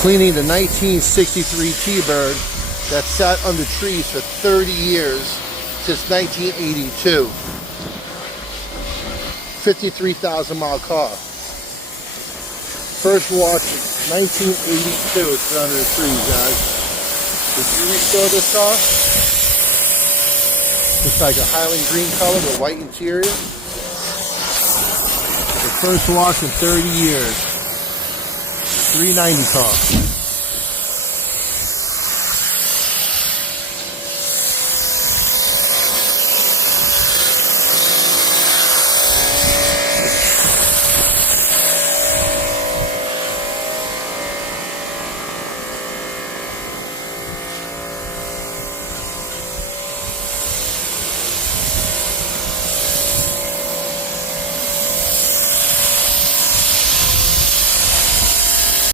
Cleaning the 1963 T-Bird that sat under trees for 30 years since 1982. 53,000 mile car. First wash 1982. It's been under the trees, guys. Did you restore this car? It's like a Highland green color with white interior. The first wash in 30 years. $390 car.